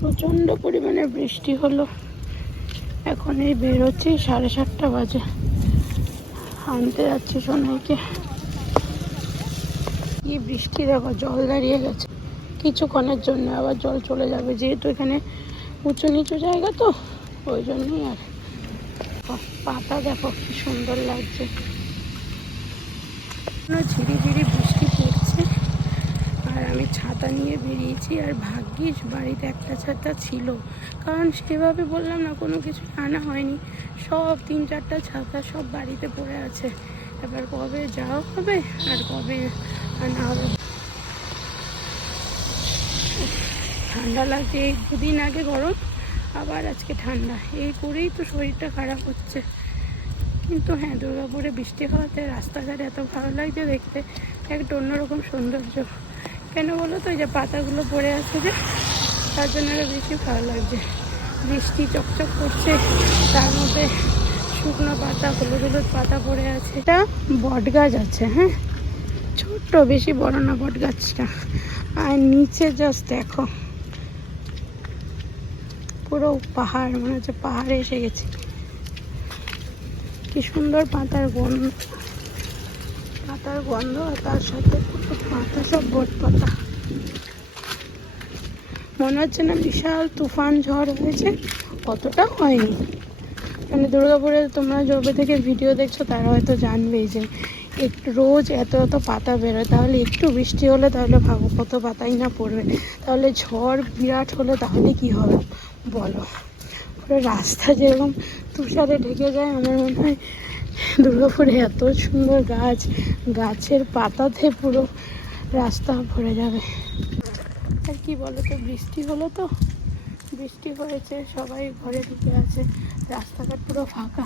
প্রচণ্ড পরিমাণে বৃষ্টি হলো। এখন এই বেরোচ্ছি, সাড়ে সাতটা বাজে। আনতে যাচ্ছি সোনাইকে। কি বৃষ্টি, দেখো, জল দাঁড়িয়ে গেছে। কিছুক্ষণের জন্য আবার জল চলে যাবে, যেহেতু এখানে উঁচু নিচু জায়গা তো, ওই জন্যই আর। পাতা দেখো, কি সুন্দর লাগছে। ঝিরি ঝিরি আমি ছাতা নিয়ে বেরিয়েছি আর ভাগ্যিস বাড়িতে একটা ছাতা ছিল। কারণ সেভাবে বললাম না, কোনো কিছু আনা হয়নি। সব তিন চারটা ছাতা সব বাড়িতে পড়ে আছে। এবার কবে যাওয়া হবে আর কবে আনা হবে? ঠান্ডা লাগছে, এই দুদিন আগে গরম, আবার আজকে ঠান্ডা। এই করেই তো শরীরটা খারাপ হচ্ছে। কিন্তু হ্যাঁ দুর্গাপুরে বৃষ্টি হওয়াতে রাস্তাঘাট এত ভালো লাগছে দেখতে একটা অন্যরকম সৌন্দর্য। কেন বলো তো? এই যে পাতাগুলো পড়ে আছে যে, তার জন্য আরও বেশি ভালো লাগছে। বৃষ্টি চকচক করছে, তার মধ্যে শুকনো পাতা, হলুদ হলুদ পাতা পড়ে আছে। এটা বট গাছ আছে হ্যাঁ? ছোট্ট, বেশি বড় না বট গাছটা। আর নিচে জাস্ট দেখো। পুরো পাহাড়, মনে হচ্ছে পাহাড়ে এসে গেছে। কি সুন্দর পাতার গন্ধ। পাতার গন্ধ আর তার সাথে পাতা, সব বট পাতা। মনে হচ্ছে না বিশাল তুফান ঝড় হয়েছে, অতটা হয়নি। মানে দুর্গাপুরে তোমরা যবে থেকে ভিডিও দেখছ, তারা হয়তো জানবেই যে একটু রোজ এত এত পাতা বেরোয়। তাহলে একটু বৃষ্টি হলে তাহলে ভাবো কত পাতাই না পড়বে। তাহলে ঝড় বিরাট হলে তাহলে কি হবে? বলো। পুরো রাস্তা যেরকম তুষারে ঢেকে যায়, আমার মনে হয় দুর্গাপুরে এত সুন্দর গাছ, গাছের পাতাতে পুরো রাস্তা ভরে যাবে। আর কি বলো তো বৃষ্টি হলো তো। বৃষ্টি হয়েছে, সবাই ঘরে ঢুকে আছে। রাস্তাঘাট পুরো ফাঁকা।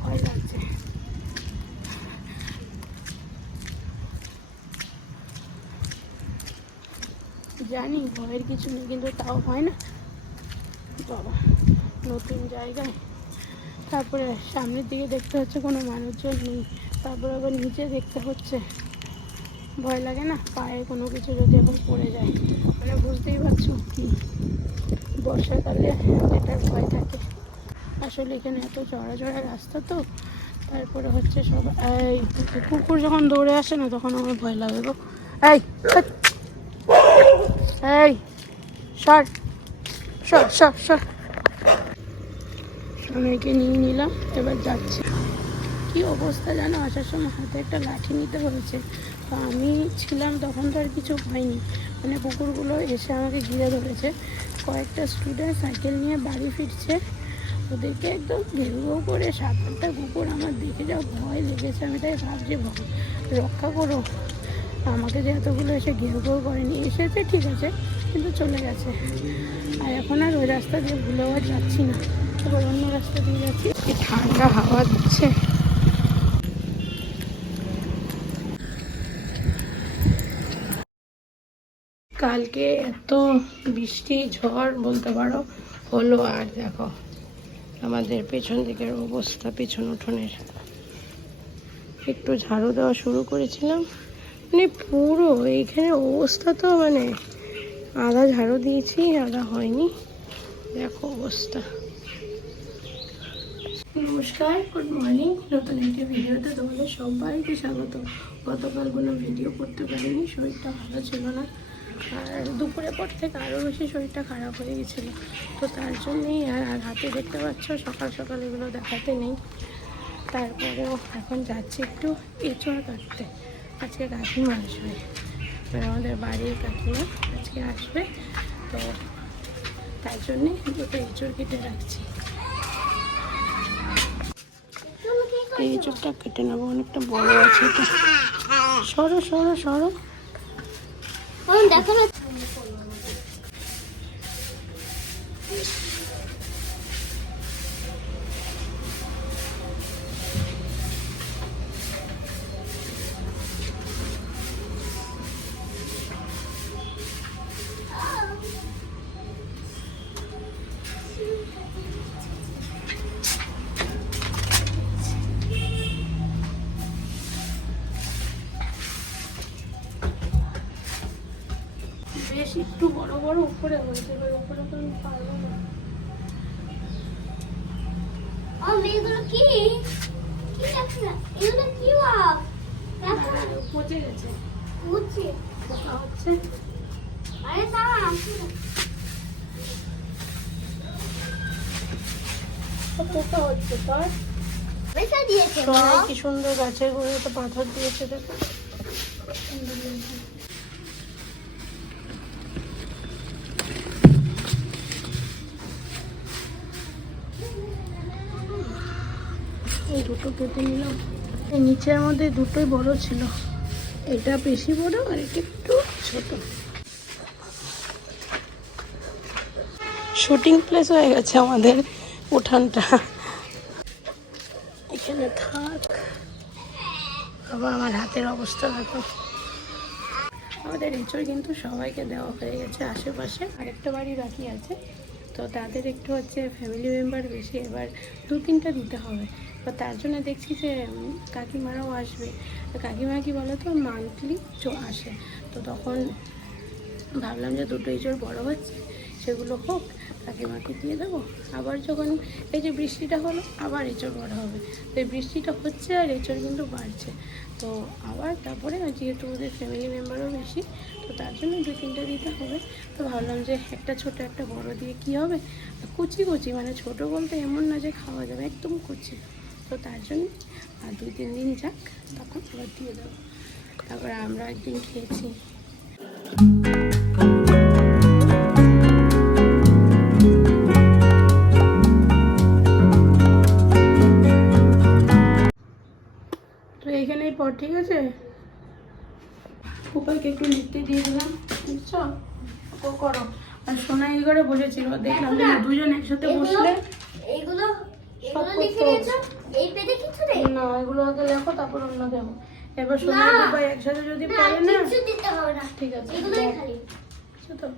ভয় লাগছে। জানি, ভয়ের কিছু নেই, কিন্তু তাও হয় না। বাবা, নতুন জায়গায় তারপরে সামনের দিকে দেখতে হচ্ছে কোনো মানুষজন নেই। তারপরে আবার নিচে দেখতে হচ্ছে। ভয় লাগে না? পায়ে কোনো কিছু যদি এখন পড়ে যায়। মানে বুঝতেই পারছ বর্ষাকালে এটার ভয় থাকে। আসলে এখানে এত চড়া চড়া রাস্তা তো। তারপরে হচ্ছে সব, এই কুকুর যখন দৌড়ে আসে না, তখন আমার ভয় লাগে গো। এই। এই, সর সর সর সর। সময়কে নিয়ে নিলাম, এবার যাচ্ছি। কি অবস্থা জানো? আসার সময় হাতে একটা লাঠি নিতে হয়েছে। তো আমি ছিলাম তখন তো আর কিছু হয়নি। মানে কুকুরগুলো এসে আমাকে ঘিরে ধরেছে। কয়েকটা স্টুডেন্ট সাইকেল নিয়ে বাড়ি ফিরছে। ওদেরকে একদম ঘেউ করে সাত আটটা কুকুর আমার দেখে যা ভয় লেগেছে। আমি তাই ভাবছি ভগ রক্ষা করো। আমাকে যে এতগুলো এসে ঘেউ করেনি এসেছে, ঠিক আছে, কিন্তু চলে গেছে। আর এখন আর ওই রাস্তা দিয়ে ভুলেও যাচ্ছি না। অন্য রাস্তা দিয়ে যাচ্ছি। ঠান্ডা হাওয়া দিচ্ছে। কালকে এত বৃষ্টি, ঝড় বলতে পারো, হলো আর দেখো, আমাদের পেছন দিকের অবস্থা, পেছন উঠোনের। একটু ঝাড়ু দেওয়া শুরু করেছিলাম। মানে পুরো এইখানে অবস্থা তো মানে আধা ঝাড়ু দিয়েছি, আধা হয়নি। দেখো অবস্থা। নমস্কার গুড মর্নিং নতুন একটি ভিডিওতে তোমাদের সবাইকে স্বাগত। গতকাল কোনো ভিডিও করতে পারিনি, শরীরটা ভালো ছিল না। আর দুপুরের পর থেকে আরও বেশি শরীরটা খারাপ হয়ে গেছিল। তো তার জন্যেই আর আর হাতে দেখতে পাচ্ছ, সকাল সকাল এগুলো দেখাতে নেই। তারপরেও এখন যাচ্ছি একটু এঁচড় কাটতে। আজকে কাকিমা আসবে। মানে আমাদের বাড়ির কাকিমা আজকে আসবে। তো তার জন্যে দুটো এঁচড় কেটে রাখছি। এই চোখটা কেটে নেব অনেকটা বড় আছে। সরো সরো সরো। দেখো উপরে এবার উপরে আমি পারব না। ও এগুলো কি? কি আছে এগুলো কি বাপ দেখো। না হ্যাঁ, পচে গেছে। উঠছে পোকা হচ্ছে। আরে দাঁড়া তো পোকা হচ্ছে তার পয়সা দিয়েছে সোনাই বাপ কি সুন্দর গাছের গোড়াতে পাথর দিয়েছে দেখো। দুটো কেটে নিলাম। নিচের মধ্যে দুটোই বড় ছিল। এটা বেশি বড় আর এটা একটু ছোট। শুটিং প্লেস হয়ে গেছে আমাদের উঠানটা। এখানে থাক। আবার আমার হাতের অবস্থা দেখো। আমাদের এঁচড় কিন্তু সবাইকে দেওয়া হয়ে গেছে আশেপাশে। আরেকটা বাড়ি বাকি আছে। তো তাদের একটু হচ্ছে ফ্যামিলি মেম্বার বেশি। এবার দু তিনটা দিতে হবে। তো তার জন্য দেখছি যে কাকিমারাও আসবে। কাকিমা কি বলো তো মান্থলি চো, আসে। তো তখন ভাবলাম যে দুটো এঁচড় বড় হচ্ছে, সেগুলো হোক, কাকিমাকে দিয়ে দেবো। আবার যখন এই যে বৃষ্টিটা হলো, আবার এঁচড় বড় হবে। তো এই বৃষ্টিটা হচ্ছে আর এঁচড় কিন্তু বাড়ছে। তো আবার তারপরে যেহেতু ওদের ফ্যামিলি মেম্বারও বেশি, তো তার জন্য দু তিনটে দিতে হবে। তো ভাবলাম যে একটা ছোট একটা বড় দিয়ে কি হবে? কুচি কুচি মানে ছোট বলতে এমন না যে খাওয়া যাবে, একদম কুচি। তো তার জন্য আর দুই তিন দিন যাক তখন আবার দিয়ে দেবো। তারপরে আমরা একদিন খেয়েছি। তো এইখানেই পর ঠিক আছে? উপায়কে একটু লিখতে দিয়ে দিলাম বুঝছ? করো। আর সোনা এই ঘরে বসেছিল দেখলাম দুজন একসাথে বসলে এইগুলো সব এগুলো লিখে নিয়েছো? এই পেজে কিছু নেই? না এগুলো আগে লেখো তারপর অন্য দেবো। এবার সোনা না। উপায় একসাথে যদি পারে না কিছু দিতে হবে না। ঠিক আছে। এগুলোই খালি। বুঝছ তো।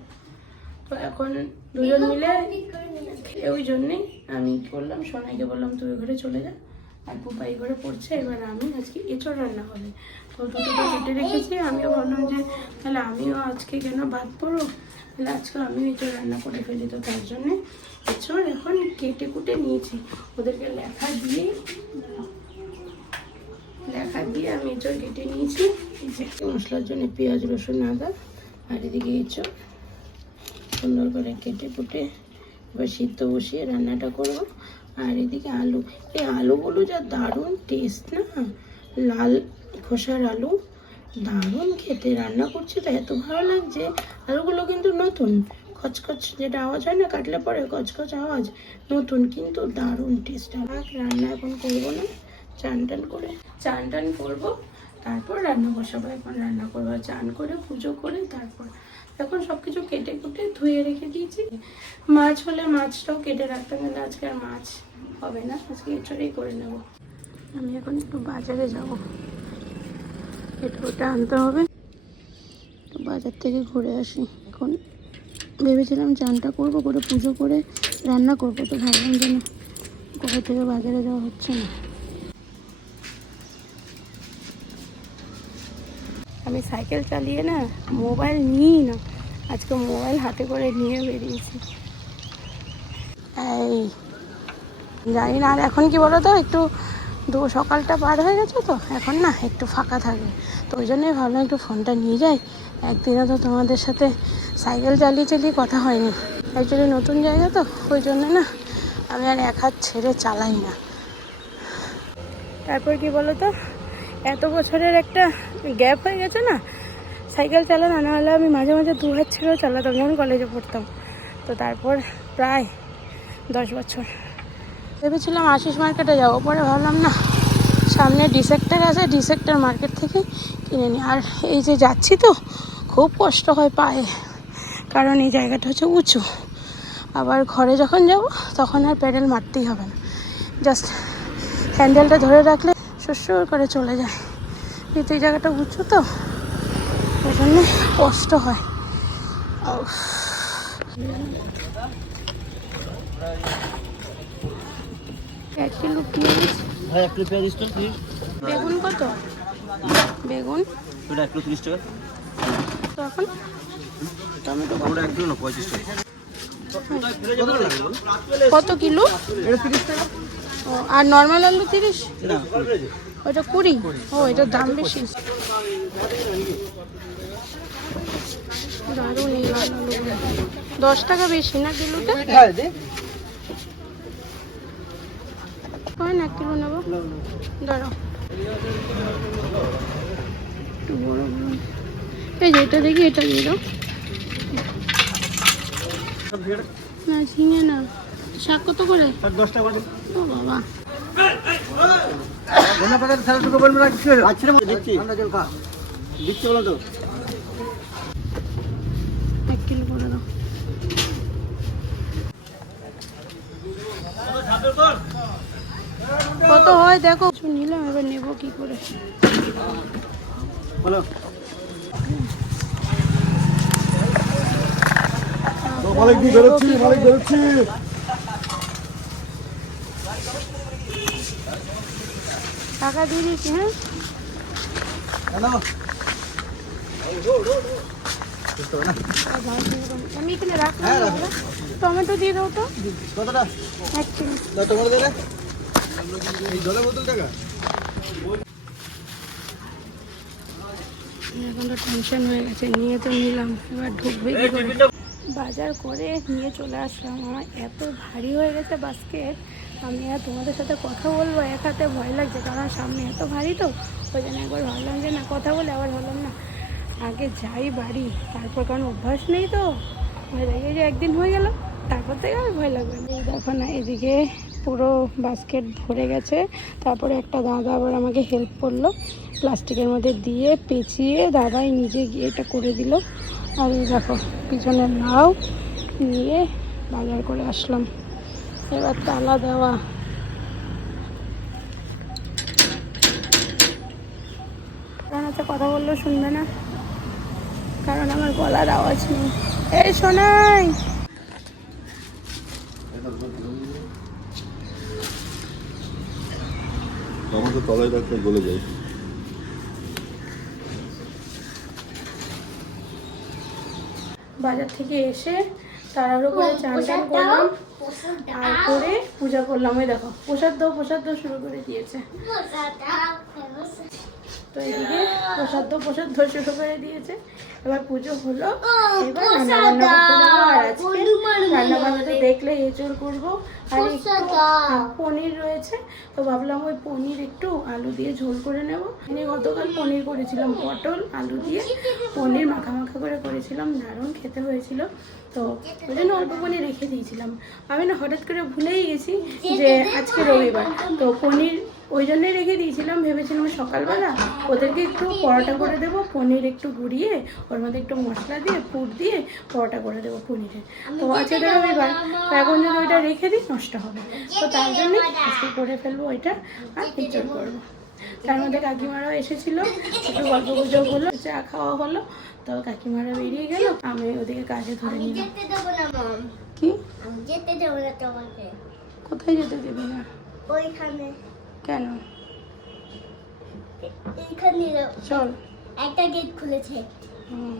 তো এখন দুজন মিলে ওই জন্যেই আমি করলাম সোনাইকে বললাম তুই ঘরে চলে যা। আর পুপা এই ঘরে পড়ছে এবার আমি আজকে এঁচড় রান্না হবে। তো দুটোটা কেটে রেখেছি আমিও ভাবলাম যে তাহলে আমিও আজকে কেন ভাত পড়ো তাহলে আজকে আমিও এঁচড় রান্না করে ফেলি তো তার জন্যে। এঁচড় এখন কেটে কুটে নিয়েছি। ওদেরকে লেখা দিয়ে লেখা দিয়ে আমি এঁচড় কেটে নিয়েছি। মশলার জন্য পেঁয়াজ, রসুন, আদা, আর এদিকে এঁচড় সুন্দর করে কেটে কুটে এবার সিদ্ধ বসিয়ে রান্নাটা করব। আর এদিকে আলু, এই আলুগুলো যা দারুণ টেস্ট না, লাল খোসার আলু। দারুণ খেতে, রান্না করছি তো এত ভালো লাগছে। আলুগুলো কিন্তু নতুন। খচখচ যেটা আওয়াজ হয় না, কাটলে পরে কচকচ আওয়াজ। নতুন কিন্তু দারুণ টেস্ট আর। রান্না এখন করব না, চান টান করে। চান টান করব, তারপর রান্না বসাবো। এখন রান্না করব চান করে, পুজো করে, তারপর এখন সব কিছু কেটে কুটে ধুয়ে রেখে দিয়েছি। মাছ হলে মাছটাও কেটে রাখতাম কিন্তু আজকে আর মাছ হবে না। আজকে এছাড়াই করে নেব। আমি এখন একটু বাজারে যাব। এটা আনতে হবে। একটু বাজার থেকে ঘুরে আসি। এখন ভেবেছিলাম চানটা করব, করে পুজো করে রান্না করব, তো ভাবলাম যেন কোথা থেকে বাজারে যাওয়া হচ্ছে না। আমি সাইকেল চালিয়ে না মোবাইল নিই না, আজকে মোবাইল হাতে করে নিয়ে বেরিয়েছি। এই, জানি না আর এখন কি বলো তো একটু দু সকালটা পার হয়ে গেছে তো, এখন না একটু ফাঁকা থাকবে তো ওই জন্যই ভাবলাম একটু ফোনটা নিয়ে যাই। একদিনও তো তোমাদের সাথে সাইকেল চালিয়ে চালিয়ে কথা হয়নি। অ্যাকচুয়ালি নতুন জায়গা তো, ওই জন্য না আমি আর এক হাত ছেড়ে চালাই না। তারপর কি বলো তো এত বছরের একটা গ্যাপ হয়ে গেছে না, সাইকেল চালানো না হলে আমি মাঝে মাঝে দু হাত ছেড়েও চালাতাম, যখন কলেজে পড়তাম। তো তারপর প্রায় দশ বছর। ভেবেছিলাম আশিস মার্কেটে যাব, পরে ভাবলাম না, সামনে ডিসেক্টার আছে ডিসেক্টার মার্কেট থেকে কিনে নিই আর এই যে যাচ্ছি তো, খুব কষ্ট হয় পায়ে, কারণ এই জায়গাটা হচ্ছে উঁচু। আবার ঘরে যখন যাব, তখন আর প্যাডেল মারতেই হবে না। জাস্ট হ্যান্ডেলটা ধরে রাখলে সুর করে চলে যায়। কিন্তু এই জায়গাটা উঁচু তো, ওই জন্য কষ্ট হয়। এক কিলো পেঁয়াজ ভাই এক কিলো পেঁয়াজ প্লিজ বেগুন কত? বেগুন। ওটা এক কিলো তিরিশ টাকা। তো এখন? টমেটো বড় এক কিলো না পঁয়ত্রিশ টাকা। কত কিলো? আর নর্মাল আলু তিরিশ? ওটা কুড়ি। ও এটার দাম বেশি। দারুণ দশ টাকা বেশি না কিলোটা হ্যাঁ হয় না এক কিলো নেব। দাঁড়াও। একটু বড় বড়। এই যে এটা দেখি এটা দিয়ে দাও। না ঝিঙে না। শাক কত করে? দশ টাকা করে ও বাবা আচ্ছা দিচ্ছি বলো তো এক কিলো করে দাও কত হয় দেখো। কিছু নিলাম এবার নেব কি করে? বলো। মালিক দিয়ে বেরোচ্ছি মালিক বেরোচ্ছি। টাকা দিয়ে দিয়েছি হ্যাঁ? হ্যালো। আমি এখানে রাখলাম হ্যাঁ, দাদা। টমেটো দিয়ে দাও তো। কতটা? এক দশ এখন তো টেনশন হয়ে গেছে, নিয়ে তো নিলাম বাজার করে নিয়ে চলে আসলাম। আমার এত ভারী হয়ে গেছে বাস্কেট আমি আর তোমাদের সাথে কথা বলব, এক হাতে ভয় লাগছে, কারণ সামনে এত ভারী তো, ওই জন্য একবার ভাবলাম যে না, কথা বলে আবার ভাবলাম না। আগে যাই বাড়ি, তারপর কারণ অভ্যাস নেই তো, ভয় লাগে যে একদিন হয়ে গেল, তারপর থেকে আর ভয় লাগবে দেখো না, এদিকে পুরো বাস্কেট ভরে গেছে। তারপরে একটা দাদা আবার আমাকে হেল্প করল। প্লাস্টিকের মধ্যে দিয়ে পেঁচিয়ে দাদাই নিজে গিয়ে এটা করে দিল। আর এই দেখো, পিছনে লাউ নিয়ে বাজার করে আসলাম। এবার তালা দেওয়া। কথা বললেও শুনবে না। কারণ আমার গলার আওয়াজ নেই। এই শোনাই আমাকে তলায় রাখলে গলে যায় বাজার থেকে এসে তাড়াহুড়ো করে চান টান করলাম। আর করে পূজা করলাম। ওই দেখো প্রসাদ দাও প্রসাদ দাও শুরু করে দিয়েছে। তো এদিকে প্রসাদ দাও প্রসাদ দাও শুরু করে দিয়েছে। এবার পুজো হলো। এবার রান্না বান্না দেখলে এঁচড় করব। আর একটু পনির রয়েছে। তো ভাবলাম ওই পনির একটু আলু দিয়ে ঝোল করে নেব। আমি গতকাল পনির করেছিলাম পটল আলু দিয়ে। পনির মাখা মাখা করে করেছিলাম দারুণ খেতে হয়েছিল। তো ওই জন্য অল্প পনির রেখে দিয়েছিলাম। আমি না হঠাৎ করে ভুলেই গেছি যে আজকে রবিবার। তো পনির ওই জন্যই রেখে দিয়েছিলাম ভেবেছিলাম সকালবেলা। ওদেরকে একটু পরোটা করে দেবো পনির একটু গুঁড়িয়ে ওর মধ্যে একটু মশলা দিয়ে পুর দিয়ে পরোটা করে দেবো পনিরের তো আজকে তো রবিবার তো এখন যদি ওইটা রেখে দিই নষ্ট হবে। তো তার জন্যই আজকে করে ফেলব ওইটা আর পিচর করব। তার মধ্যে কাকিমারাও এসেছিল একটু গল্প গুজব হলো চা খাওয়া হলো তো কাকিমারা বেরিয়ে গেল আমি ওদিকে কাজে ধরে নিলাম। কি? যেতে দেবো না তোমাকে। কোথায় যেতে দেবে না? ওইখানে। কেন? এইখানে চল। একটা গেট খুলেছে হুম।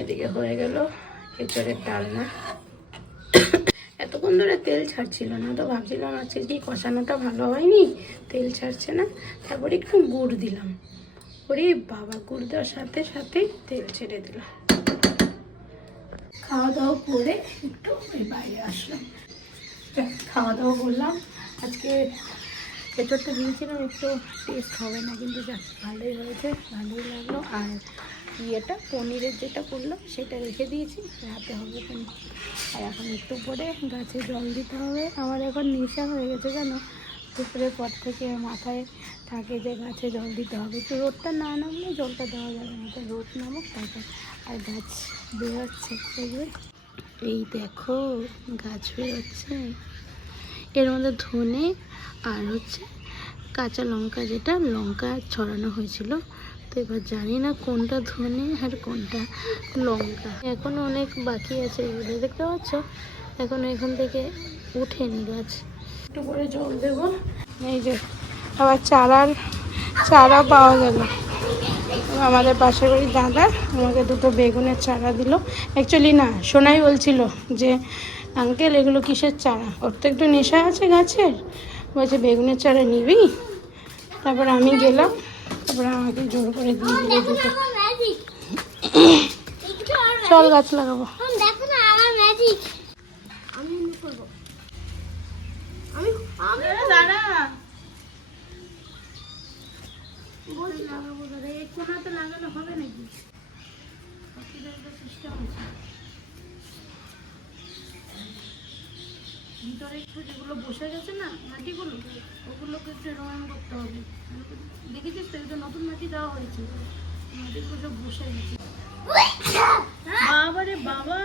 এদিকে হয়ে গেল এঁচড়ের ডালনা। এতক্ষণ ধরে তেল ছাড়ছিল না তো ভাবছিলাম, আজকে কি কষানোটা ভালো হয়নি? তেল ছাড়ছে না, তারপরে একটু গুড় দিলাম। ওরে বাবা, গুড় দেওয়ার সাথে সাথে তেল ছেড়ে দিলাম। খাওয়া দাওয়া করে একটু ওই বাইরে আসলাম। খাওয়া দাওয়া করলাম। আজকে এঁচড়টা দিয়েছিলাম, একটু টেস্ট হবে না, কিন্তু যাক, ভালোই হয়েছে, ভালোই লাগল। আর ইয়েটা, পনিরের যেটা করলাম, সেটা রেখে দিয়েছি। রাতে হবে পনির। আর এখন একটু পরে গাছে জল দিতে হবে। আমার এখন নেশা হয়ে গেছে কেন দুপুরের পর থেকে মাথায় থাকে যে গাছে জল দিতে হবে। একটু রোদটা না নামলে জলটা দেওয়া যাবে না, তো রোদ নামুক তারপর আর গাছ বেরোচ্ছে। এই দেখো, গাছ বেরোচ্ছে। এর মধ্যে ধনে আর হচ্ছে কাঁচা লঙ্কা, যেটা লঙ্কা ছড়ানো হয়েছিল। তো এবার জানি না কোনটা ধনে আর কোনটা লঙ্কা। এখন অনেক বাকি আছে এগুলো, দেখতে পাচ্ছ? এখন এখান থেকে উঠেনি গাছ। একটু করে জল দেবো। এই যে, আবার চারার, চারা পাওয়া গেল। আমাদের পাশের বাড়ির দাদা আমাকে দুটো বেগুনের চারা দিল। অ্যাকচুয়ালি না, সোনাই বলছিল যে, আঙ্কেল, এগুলো কিসের চারা? ওর তো একটু নেশা আছে গাছের। বলছে, বেগুনের চারা নিবি? তারপর আমি গেলাম। তারপর আমাকে জোর করে দিয়ে দিল দেখো দুটো না আমার ম্যাজিক চল গাছ লাগাবো। দেখো না আমার ম্যাজিক আমি করব। আমি আমি দাঁড়া লাগাবো দাদা। এই কোনাতে লাগালে হবে নাকি? সিস্টেম আছে। ভিতরে একটু যেগুলো বসে গেছে না মাটিগুলো? ওগুলোকে একটু রঙ করতে হবে। দেখেছিস তো এটা নতুন মাটি দেওয়া হয়েছে। মাটিগুলো সব বসে গেছে। বাবা রে বাবা!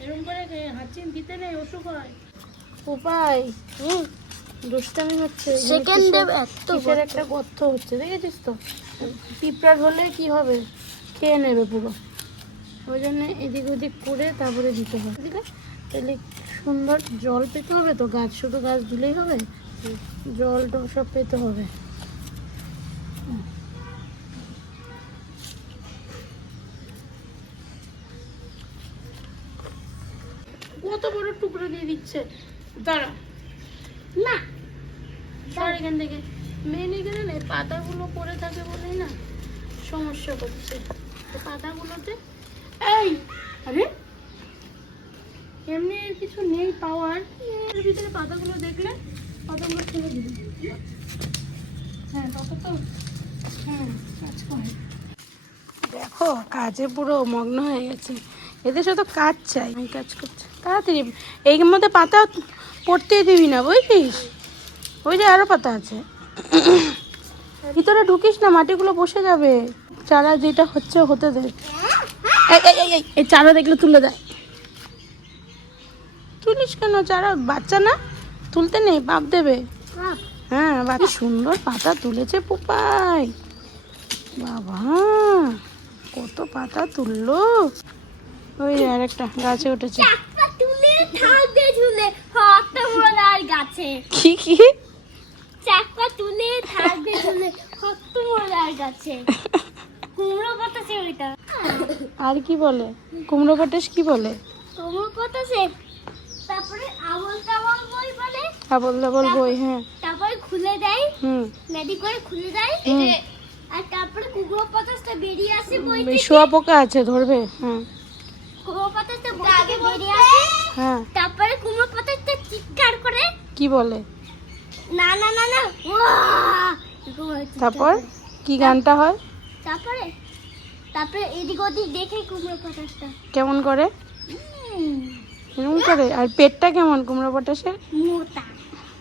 এরকম করে হাঁচিন দিতে নেই অসুখ হয় উপায়? হুম দুষ্টামি হচ্ছে। সেকেন্ডে এত কিসের একটা গর্ত হচ্ছে দেখেছিস তো? পিঁপড়ার হলে কি হবে? খেয়ে নেবে পুরো। ওই জন্য এদিক ওদিক করে তারপরে দিতে হবে। দিলে তাহলে সুন্দর জল পেতে হবে তো গাছ, শুধু গাছ দিলেই হবে? জল টল সব পেতে হবে। কত বড় টুকরো দিয়ে দিচ্ছে? দাঁড়া। না। সর এখান থেকে। মেন এখানে না পাতাগুলো পড়ে থাকে বলেই না সমস্যা করছে। পাতাগুলোতে, এই, আরে এমনি কিছু নেই পাওয়ার। এর ভিতরে পাতাগুলো দেখলে পাতাগুলো ছেড়ে দিবি। হ্যাঁ তত তো হ্যাঁ কাজ করে। দেখো কাজে পুরো মগ্ন হয়ে গেছে। এদের সাথে কাজ চাই। আমি কাজ করছি। তাড়াতাড়ি এই মধ্যে পাতা পড়তেই দিবি না বুঝলিস? ওই যে আরও পাতা আছে। ভিতরে ঢুকিস না মাটিগুলো বসে যাবে। চারা যেটা হচ্ছে হতে দে। এই, এই, এই, এই, এই চারা দেখলে তুলে দেয়। তুলিস কেন? চারা বাচ্চা না তুলতে নেই বাপ দেবে। হ্যাঁ বাচ্চা। সুন্দর পাতা তুলেছে পোপাই। বাবা কত পাতা তুললো। ওই আর একটা গাছে উঠেছে। কি কি? চাকা তুলে থাকবে মোলার গাছে। কুমড়ো ওইটা। আর কি বলে? কুমড়ো পটাশ কি বলে? কুমড়ো পাতাছে তারপরে আবল তাবল বই বলে। আবল দাবল বই হ্যাঁ। তারপরে খুলে দেয়। হুম। মেডি করে খুলে দেয়। হুম। আর তারপরে কুমড়ো পাতাটা বেরিয়ে আসে বই ওই শোয়া পোকা আছে ধরবে হ্যাঁ কুমড়ো পাতাটা বই থেকে বেরিয়ে আসে। হ্যাঁ। তারপরে কুমড়ো পাতাটা চিৎকার করে। কি বলে? না না না না। তারপর। কি গানটা হয়? তারপরে? তারপরে এদিক ওদিক দেখে কুমড়ো পাতাটা কেমন করে? এরকম করে? আর পেটটা কেমন কুমড়ো পটাশের মোটা।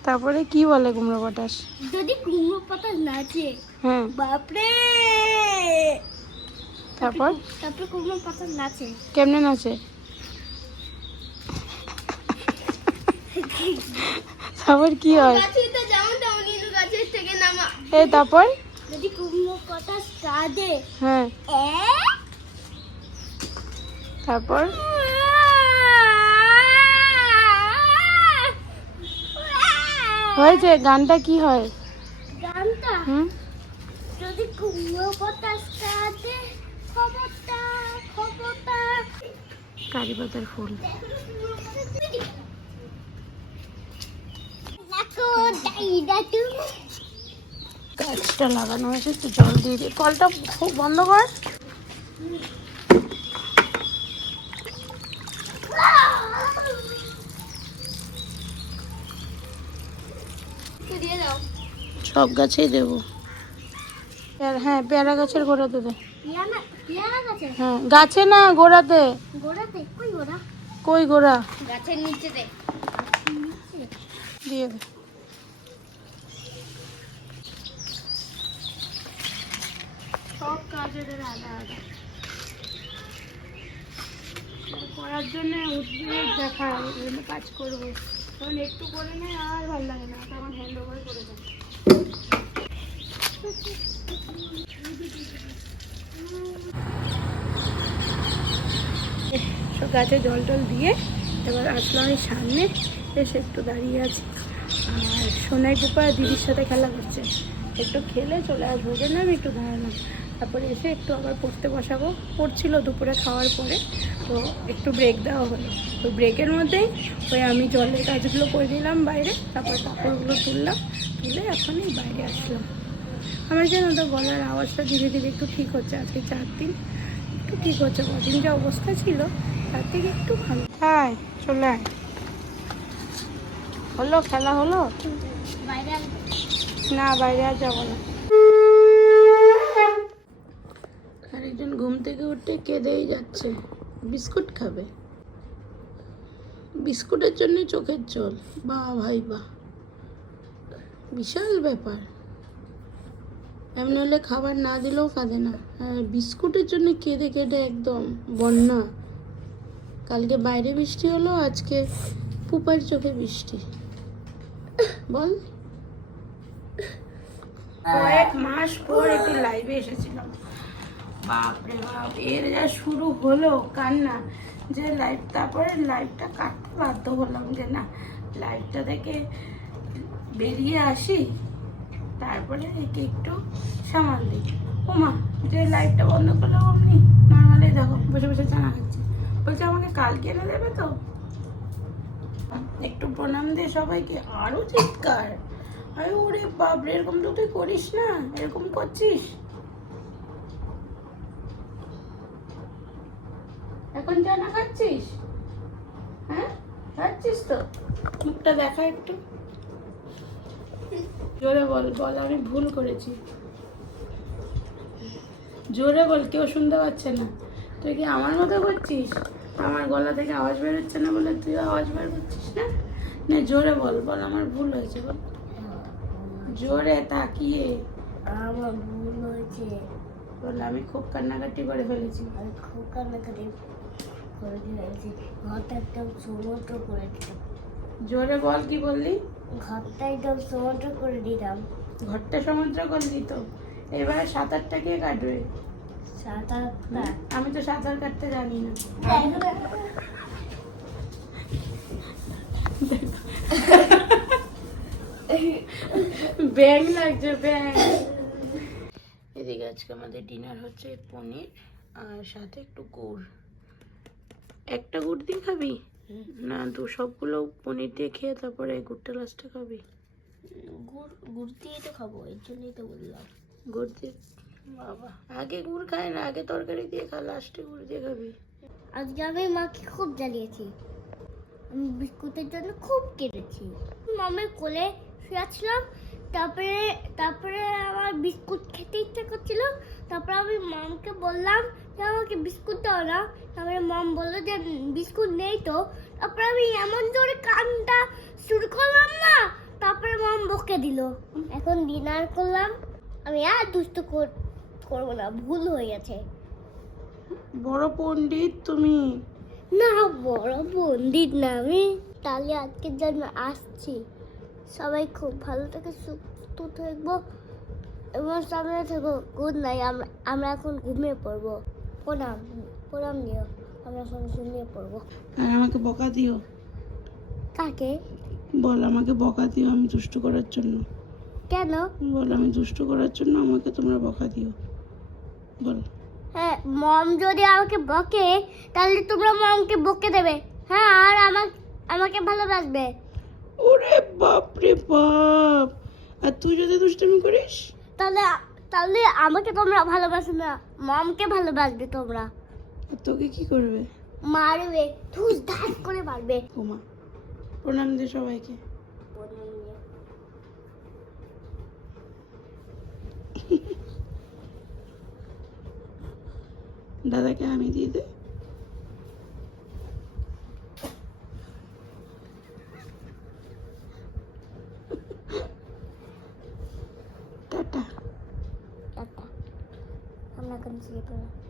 তারপরে কি বলে কুমড়ো পটাশ? যদি কুমড়ো পাতা নাচে হ্যাঁ। বাপরে! তারপর? তারপরে কুমড়ো পাতা নাচে কেমনে নাচে তারপর কি হয়? এই তারপর? যদি কুমড়ো পাতা কাঁদে হ্যাঁ। তারপর? হয়েছে? গানটা কি হয়? গানটা? হুম? যদি কুমড়ো পাতা কাঁদে খবরটা খবরটা কারি পাতার ফুল গাছটা লাগানো হয়েছে একটু জল দিয়ে দিয়ে কলটা খুব বন্ধ কর দিয়ে দাও সব গাছেই দেবো। পেয়ারা- হ্যাঁ পেয়ারা গাছের গোড়াতে দে হ্যাঁ গাছে না গোড়াতে গোড়াতে? কই গোড়া? কই গোড়া? গাছের নিচে দে। দিয়ে দে। সব কাজের আলাদা আলাদা করার জন্য উদ্বেগ দেখায় কাজ করব। তখন একটু করে নেয় আর ভালো লাগে না তখন হ্যান্ড ওভার করে দেয়। সব গাছে জল টল দিয়ে এবার আসলাম এই সামনে, এসে একটু দাঁড়িয়ে আছি। আর সোনাই টুপা দিদির সাথে খেলা করছে। একটু খেলে চলে আসব আমি একটু দাঁড়ালাম তারপরে এসে একটু আবার পড়তে বসাবো। পড়ছিল দুপুরে খাওয়ার পরে, তো একটু ব্রেক দেওয়া হলো। তো ব্রেকের মধ্যেই ওই আমি জলের কাজগুলো করে দিলাম বাইরে, তারপর কাপড়গুলো তুললাম। তুলে এখনই বাইরে আসলাম। আমার যেন তো গলার আওয়াজটা ধীরে ধীরে একটু ঠিক হচ্ছে। আজকে চার দিন একটু ঠিক হচ্ছে। কদিন যে অবস্থা ছিল তার থেকে একটু ভালো। হ্যাঁ চলে আয়। হলো খেলা হলো? বাইরে না বাইরে আর যাব না। আরেকজন ঘুম থেকে উঠে কেঁদেই যাচ্ছে। বিস্কুট খাবে। বিস্কুটের জন্য চোখের জল। বাহ ভাই বাহ। বিশাল ব্যাপার। এমনি হলে খাবার না দিলেও কাঁদে না। হ্যাঁ বিস্কুটের জন্য কেঁদে কেঁদে একদম বন্যা। কালকে বাইরে বৃষ্টি হলো, আজকে পুপার চোখে বৃষ্টি। বল। কয়েক মাস পর একটি লাইভে এসেছিলাম। বাপরে বাপ, এর যা শুরু হলো, কান্না। যে লাইভ তারপরে লাইভটা কাটতে বাধ্য হলাম যে না লাইভটা থেকে বেরিয়ে আসি, তারপরে একে একটু সামাল দিই। ওমা, যে লাইটটা বন্ধ করলাম আপনি নর্মালি দেখো, বসে বসে চানা খাচ্ছি বলছে, আমাকে কালকে এনে দেবে তো? একটু প্রণাম দে সবাইকে আরও চিৎকার। আরে ওরে বাপরে, এরকম তো তুই করিস না, এরকম করছিস। এখন জানা খাচ্ছিস হ্যাঁ খাচ্ছিস তো? মুখটা দেখা একটু। জোরে বল বল আমি ভুল করেছি। জোরে বল কেউ শুনতে পাচ্ছে না। তুই কি আমার মতো করছিস? আমার গলা থেকে আওয়াজ বেরোচ্ছে না বলে তুই আওয়াজ বের করছিস না? না জোরে বল বল আমার ভুল হয়েছে বল। জোরে তাকিয়ে। আমার ভুল হয়েছে। বল আমি খুব কান্নাকাটি করে ফেলেছি। আমি খুব কান্নাকাটি করে দিয়েছি ঘরটা একদম সমুদ্র করে দিতাম জোরে বল কি বললি? ঘরটা একদম সমুদ্র করে দিতাম ঘরটা সমুদ্র করলি তো। এবারে সাঁতারটা কে কাটবে? সাত আটটা আমি তো সাঁতার কাটতে জানি না। ব্যাং লাগছে ব্যাং এদিকে আজকে আমাদের ডিনার হচ্ছে পনির আর সাথে একটু গুড়। একটা গুড় দিয়ে খাবি? না দু সবগুলো পনির দিয়ে খেয়ে তারপরে গুড়টা লাস্টে খাবি। গুড় গুড় দিয়ে তো খাব এর জন্যই তো বললাম। গুড় দিয়ে? বাবা। আগে গুড় খায় না আগে তরকারি দিয়ে খা লাস্টে গুড় দিয়ে খাবি। আজকে আমি মাকে খুব জ্বালিয়েছি। আমি বিস্কুটের জন্য খুব কেটেছি। মামের কোলে শুয়েছিলাম তারপরে তারপরে আমার বিস্কুট খেতে ইচ্ছা করছিল তারপরে আমি মামকে বললাম যে আমাকে বিস্কুট দাও না। তারপরে মাম বলল যে বিস্কুট নেই তো। তারপরে আমি এমন জোরে কানটা শুরু করলাম না তারপরে মাম বকে দিল। এখন ডিনার করলাম। আমি আর দুষ্ট কর- করব না ভুল হয়ে গেছে। বড় পণ্ডিত তুমি। না বড় পণ্ডিত না আমি। তাহলে আজকের জন্য আসছি। সবাই খুব ভালো থেকে সুস্থ থাকব। এবং সামনে থাকো গুড নাই আমরা আমরা এখন ঘুমিয়ে পড়ব। প্রণাম প্রণাম দিও আমরা এখন ঘুমিয়ে পড়ব। আর আমাকে বকা দিও। কাকে? বল আমাকে বকা দিও আমি দুষ্টু করার জন্য। কেন? বল আমি দুষ্টু করার জন্য আমাকে তোমরা বকা দিও। বল। হ্যাঁ মম যদি আমাকে বকে তাহলে তোমরা মমকে বকে দেবে। হ্যাঁ আর আমাকে আমাকে ভালোবাসবে। ওরে বাপ রে বাপ! আর তুই যদি দুষ্টুমি করিস? তাহলে তাহলে আমাকে তোমরা ভালোবাসো না মমকে ভালোবাসবে তোমরা। আর তোকে কি করবে? মারবে ঠুস ধাস করে মারবে। ওমা প্রণাম দে সবাইকে। দাদাকে আমি দিয়ে দে। 嗯